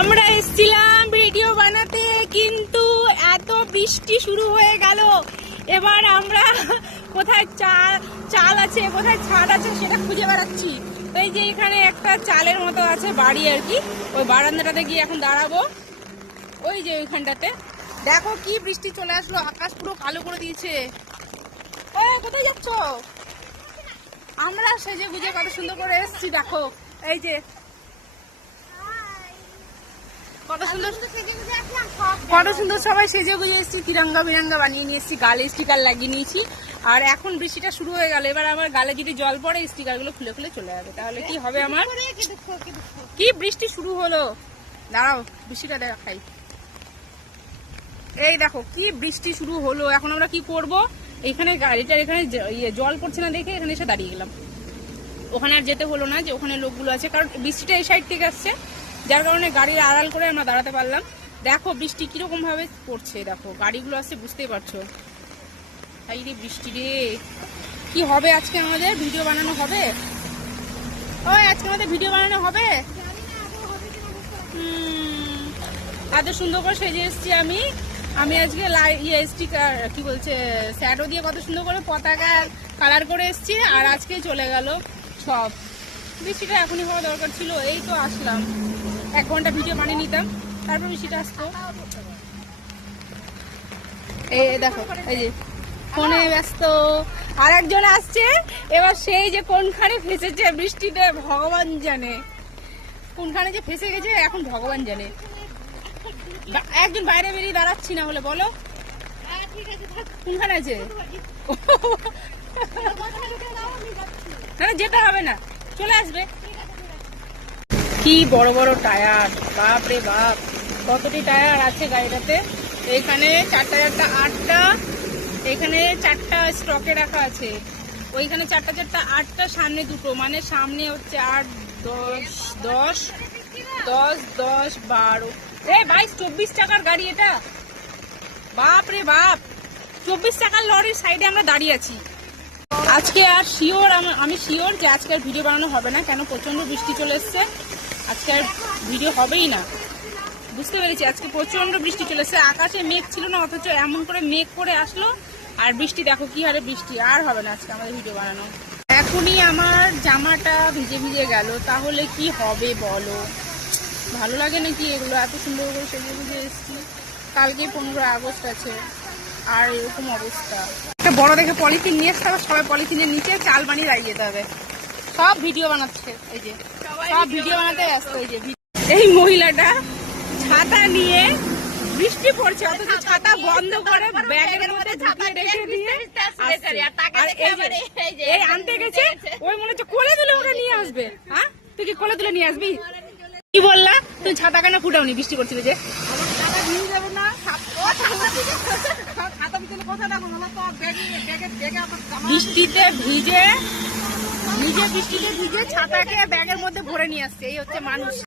আমরা এসেছিলাম ভিডিও বানাতে, কিন্তু এত বৃষ্টি শুরু হয়ে গেল। এবার আমরা কোথায় চাল আছে, কোথায় ছাদ আছে সেটা খুঁজে বেড়াচ্ছি। তো এই যে এখানে একটা চালের মতো আছে বাড়ি আর কি, ওই বারান্দাটাতে গিয়ে এখন দাঁড়াবো। ওই যে ওইখানটাতে দেখো কি বৃষ্টি চলে আসলো, আকাশ পুরো কালো করে দিয়েছে। কোথায় যাচ্ছ? আমরা সেজে গুজে কত সুন্দর করে এসেছি, দেখো এই যে কত সুন্দর সবাই সেজে গুজে এসেছি, তিরঙ্গা বিরঙ্গা বানিয়ে নিয়ে এসেছি, গালে স্টিকার লাগিয়ে নিয়েছি। আর এখন বৃষ্টিটা শুরু হয়ে গেল, এবার আমার গালে যদি জল পড়ে স্টিকার গুলো খুলে খুলে চলে যাবে, তাহলে কি হবে আমার? কি বৃষ্টি শুরু হলো, দাঁড়াও বৃষ্টিটা দেখাই। এই দেখো কি বৃষ্টি শুরু হলো, এখন আমরা কি করব? এখানে গাড়িটার এখানে জল পড়ছে না দেখে এখানে এসে দাঁড়িয়ে গেলাম। ওখানে আর যেতে হলো না, যে ওখানে লোকগুলো আছে, কারণ বৃষ্টিটা এই সাইড থেকে আসছে, যার কারণে গাড়ির আড়াল করে আমরা দাঁড়াতে পারলাম। দেখো বৃষ্টি কিরকম ভাবে পড়ছে, দেখো গাড়িগুলো আসছে, বুঝতেই পারছো। এই রে বৃষ্টি রে, কি হবে আজকে? আমাদের ভিডিও বানানো হবে? ওই আজকে আমাদের ভিডিও বানানো হবে? এত সুন্দর করে সেজে এসেছি আমি আজকে স্টিকার কি বলছে শ্যাডো দিয়ে কত সুন্দর করে পতাকা কালার করে এসেছি, আর আজকে চলে গেল সব। বৃষ্টিটা এখনই হওয়া দরকার ছিল, এই তো আসলাম, 1 ঘন্টা ভিডিও বানিয়ে নিতাম, তারপর বৃষ্টিটা আসতো। এই দেখো, এই যে ফোনে ব্যস্ত আর একজন আসছে, এবার সেই যে কোনখানে ফেসেছে বৃষ্টিতে ভগবান জানে, কোনখানে যে ফেসে গেছে এখন ভগবান জানে। একজন বাইরে বেরিয়ে দাঁড়াচ্ছি না হলে বলো কোনখানে আছে? না যেতে হবে না, চলে আসবে। কি বড় বড় টায়ার, বাপ রে বাপ, কতটি টায়ার আছে গাড়িটাতে। এখানে 4টা 8টা, এখানে 4টা স্টকে রাখা আছে, ওইখানে 4টা 8টা, সামনে 2টো, মানে সামনে হচ্ছে 8 10 10 10 12 22 24 চাকার গাড়ি এটা। বাপ রে বাপ, 24 চাকার লরির সাইডে আমরা দাঁড়িয়ে আছি। আজকে আর আমি শিওর যে আজকে আর ভিডিও বানানো হবে না, কেন প্রচন্ড বৃষ্টি চলে এসছে, আজকে আর ভিডিও হবেই না। বুঝতে পেরেছি, আজকে প্রচন্ড বৃষ্টি চলে এসছে, আকাশে মেঘ ছিল না, অথচ এমন করে মেঘ করে আসলো, আর বৃষ্টি দেখো কি হারে বৃষ্টি। আর হবে না আজকে আমাদের ভিডিও বানানো। এখনই আমার জামাটা ভিজে ভিজে গেল, তাহলে কি হবে বলো? ভালো লাগে নাকি এগুলো? এত সুন্দর করে সেজে বুঝে এসেছি, কালকে 15 আগস্ট আছে, আর এরকম অবস্থা। একটা বড় দেখে পলিথিন নিয়ে আসতে হবে, সবাই পলিথিনের নিচে চাল বানিয়ে দাঁড়িয়ে যেতে হবে। সব ভিডিও বানাচ্ছে, এই যে সব ভিডিও বানাতে আসতো। এই মহিলাটা ছাতা নিয়ে, বৃষ্টি পড়ছে অথচ ছাতা বন্ধ করে ব্যাগের মধ্যে ঢুকিয়ে রেখে দিয়ে এই আনতে গেছে। ওই মনে হচ্ছে কোলে তুলে ওটা নিয়ে আসবে। হ্যাঁ, তুই কি কোলে তুলে নিয়ে আসবি? কি বললা তুই? ছাতা কেন ফুটাওনি? বৃষ্টি পড়ছিল যে। বৃষ্টিতে ভিজে ছাতাকে ব্যাগের মধ্যে ভরে নিয়ে আসছে, এই হচ্ছে মানুষ।